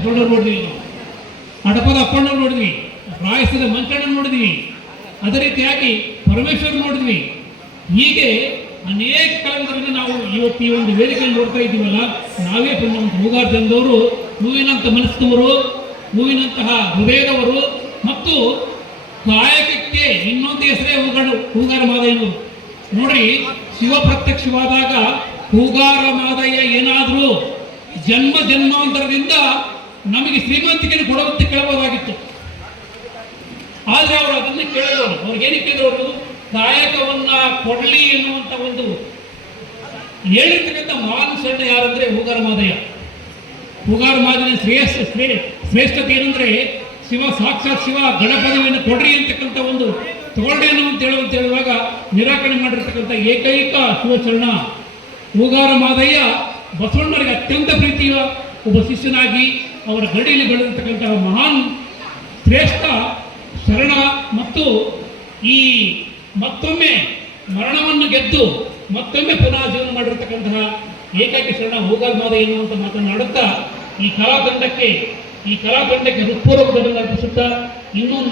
ಬಸವಣ್ಣವ್ರು ನೋಡಿದ್ವಿ, ನಾವು ಹಡಪದ ಅಪ್ಪಣ್ಣವ್ರು ನೋಡಿದ್ವಿ, ರಾಯಸದ ಮಂಚಣ್ಣ ನೋಡಿದ್ವಿ, ಅದೇ ರೀತಿಯಾಗಿ ಪರಮೇಶ್ವರ್ ನೋಡಿದ್ವಿ. ಹೀಗೆ ಅನೇಕ ಕಲಾವಿದರನ್ನು ನಾವು ಇವತ್ತು ಈ ಒಂದು ವೇದಿಕೆಯಲ್ಲಿ ನೋಡ್ತಾ ಇದ್ದೀವಲ್ಲ. ನಾವೇ ನಮ್ಮ ಹೂಗಾರ ಜನದವರು, ಹೂವಿನಂತ ಮನಸ್ಸಿನವರು, ಹೂವಿನಂತಹ ಹೃದಯದವರು ಮತ್ತು ಕಾಯಕಕ್ಕೆ ಇನ್ನೊಂದು ಹೆಸರೇ ಹೂಗಾರ ಮಾದಯ್ಯನವರು. ನೋಡ್ರಿ, ಶಿವ ಪ್ರತ್ಯಕ್ಷವಾದಾಗ ಹೂಗಾರ ಮಾದಯ್ಯ ಏನಾದರೂ ಜನ್ಮ ಜನ್ಮಾಂತರದಿಂದ ನಮಗೆ ಶ್ರೀಮಂತಿಕೆಯನ್ನು ಕೊಡುವಂತೆ ಕೇಳಬಹುದಾಗಿತ್ತು. ಆದರೆ ಅವರು ಅದನ್ನು ಕೇಳಿದವರು. ಅವ್ರಿಗೇನು ಕೇಳಿದವರು? ಕಾಯಕವನ್ನ ಕೊಡ್ಲಿ ಎನ್ನುವಂತ ಒಂದು ಹೇಳಿರ್ತಕ್ಕಂಥ ಮಹಾನ್ ಶರಣ ಯಾರಂದ್ರೆ ಹೂಗಾರ ಮಾದಯ್ಯ. ಹೂಗಾರ ಮಾದಯ್ಯನ ಶ್ರೇಷ್ಠತೆ ಏನಂದ್ರೆ, ಶಿವ ಸಾಕ್ಷಾತ್ ಶಿವ ಗಣಪದವಿಯನ್ನು ಕೊಡ್ರಿ ಅಂತಕ್ಕಂಥ ಒಂದು ತಗೊಳ್ಳಿ ಅಂತ ಹೇಳುವಾಗ ನಿರಾಕರಣೆ ಮಾಡಿರ್ತಕ್ಕಂಥ ಏಕೈಕ ಶಿವಚರಣ ಹೂಗಾರ ಮಾದಯ್ಯ. ಬಸವಣ್ಣರಿಗೆ ಅತ್ಯಂತ ಪ್ರೀತಿಯ ಒಬ್ಬ ಶಿಷ್ಯನಾಗಿ ಅವರ ಗಡಿಯಲ್ಲಿ ಬೆಳೆದಿರ್ತಕ್ಕಂತಹ ಮಹಾನ್ ಶ್ರೇಷ್ಠ ಶರಣ ಮತ್ತು ಈ ಮತ್ತೊಮ್ಮೆ ಮರಣವನ್ನು ಗೆದ್ದು ಮತ್ತೊಮ್ಮೆ ಪುನಃ ಜೀವನ ಮಾಡಿರ್ತಕ್ಕಂತಹ ಏಕೈಕ ಶರಣ ಹೂಗಾರ ಮಾದಯ್ಯ ಎನ್ನುವಂತ ಮಾತನಾಡುತ್ತಾ ಈ ಕಲಾತಂಡಕ್ಕೆ ಹೃತ್ಪೂರ್ವಕ ಧನ್ಯವಾದ ಅರ್ಪಿಸುತ್ತಾ ಇನ್ನೊಂದು